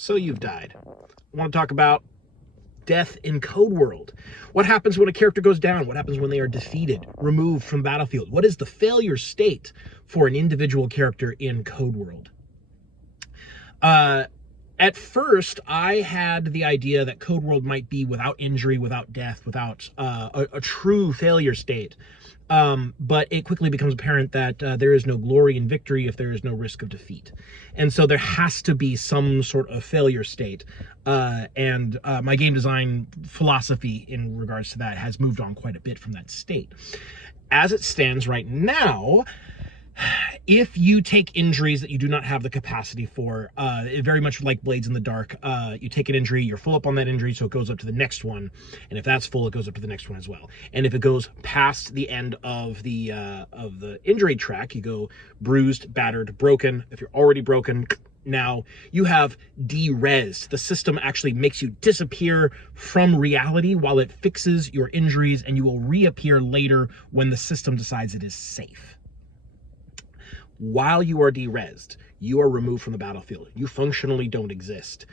So you've died. I want to talk about death in Codeworld. What happens when a character goes down? What happens when they are defeated, removed from the battlefield? What is the failure state for an individual character in Codeworld? At first, I had the idea that Codeworld might be without injury, without death, without a true failure state. But it quickly becomes apparent that there is no glory in victory if there is no risk of defeat. And so there has to be some sort of failure state. And my game design philosophy in regards to that has moved on quite a bit from that state. As it stands right now, if you take injuries that you do not have the capacity for, very much like Blades in the Dark, you take an injury, you're full up on that injury, so it goes up to the next one, and if that's full, it goes up to the next one as well. And if it goes past the end of the injury track, you go bruised, battered, broken. If you're already broken, now you have de-rezzed. The system actually makes you disappear from reality while it fixes your injuries, and you will reappear later when the system decides it is safe. While you are de-rezzed, you are removed from the battlefield. You functionally don't exist.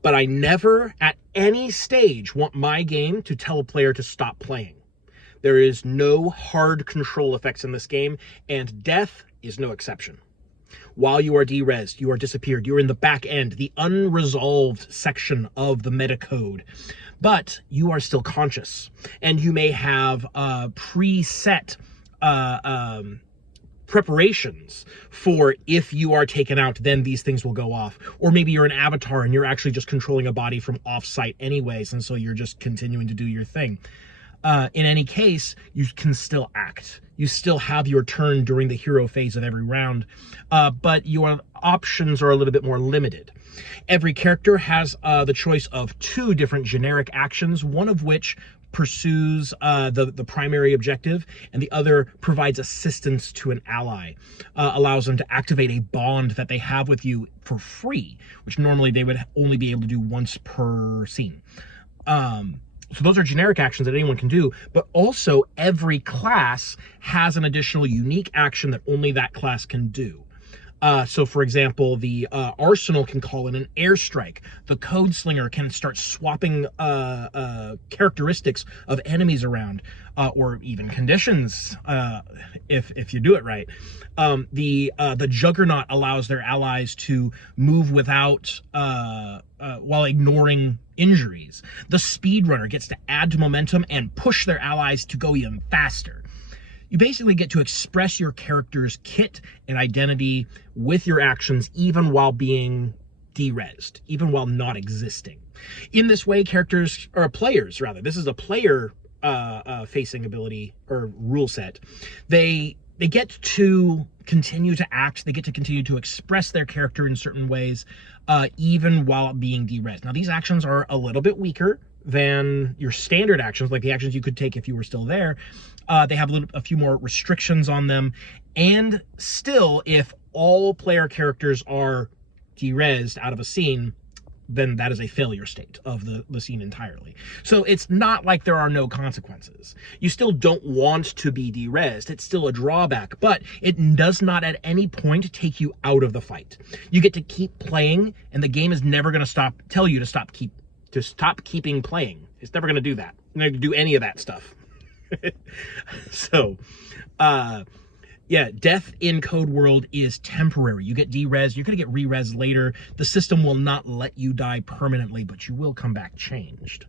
But I never, at any stage, want my game to tell a player to stop playing. There is no hard control effects in this game, and death is no exception. While you are de-rezzed, you are disappeared. You're in the back end, the unresolved section of the metacode. But you are still conscious, and you may have preset preparations for if you are taken out, then these things will go off. Or maybe you're an avatar and you're actually just controlling a body from off-site anyways, and so you're just continuing to do your thing. In any case, you can still act. You still have your turn during the hero phase of every round, but your options are a little bit more limited. Every character has the choice of 2 different generic actions, one of which pursues the primary objective, and the other provides assistance to an ally, allows them to activate a bond that they have with you for free, which normally they would only be able to do once per scene. So those are generic actions that anyone can do, but also every class has an additional unique action that only that class can do. So for example, the Arsenal can call in an airstrike. The Code Slinger can start swapping characteristics of enemies around, or even conditions, if you do it right. The Juggernaut allows their allies to move without, while ignoring injuries. The Speedrunner gets to add to momentum and push their allies to go even faster. You basically get to express your character's kit and identity with your actions, even while being de-rezzed, even while not existing. In this way, players, this is a player facing ability or rule set. They get to continue to act, they get to continue to express their character in certain ways, even while being de-rezzed. Now, these actions are a little bit weaker than your standard actions, like the actions you could take if you were still there. They have a few more restrictions on them, and still, if all player characters are de-rezzed out of a scene, then that is a failure state of the scene entirely. So it's not like there are no consequences. You still don't want to be de-rezzed. It's still a drawback, but it does not at any point take you out of the fight. You get to keep playing, and the game is never going to tell you to stop keeping playing. It's never going to do that. It's not going to do any of that stuff. So, yeah, death in Codeworld is temporary. You get de-rezzed, you're going to get re-rezzed later. The system will not let you die permanently, but you will come back changed.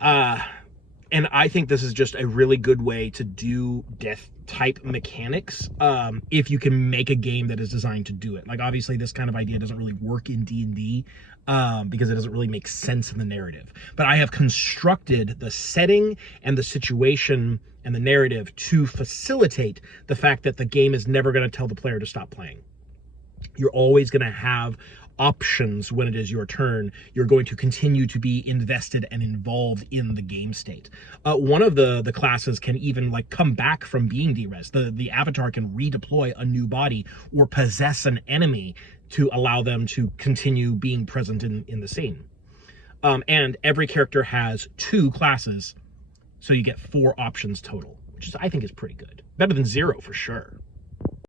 And I think this is just a really good way to do death type mechanics, if you can make a game that is designed to do it. Like, obviously this kind of idea doesn't really work in D&D, because it doesn't really make sense in the narrative. But I have constructed the setting and the situation and the narrative to facilitate the fact that the game is never going to tell the player to stop playing. You're always going to have options when it is your turn. You're going to continue to be invested and involved in the game state. One of the classes can even like come back from being de-rezzed. The avatar can redeploy a new body or possess an enemy to allow them to continue being present in the scene. And every character has 2 classes, so you get 4 options total, which I think is pretty good. Better than 0 for sure.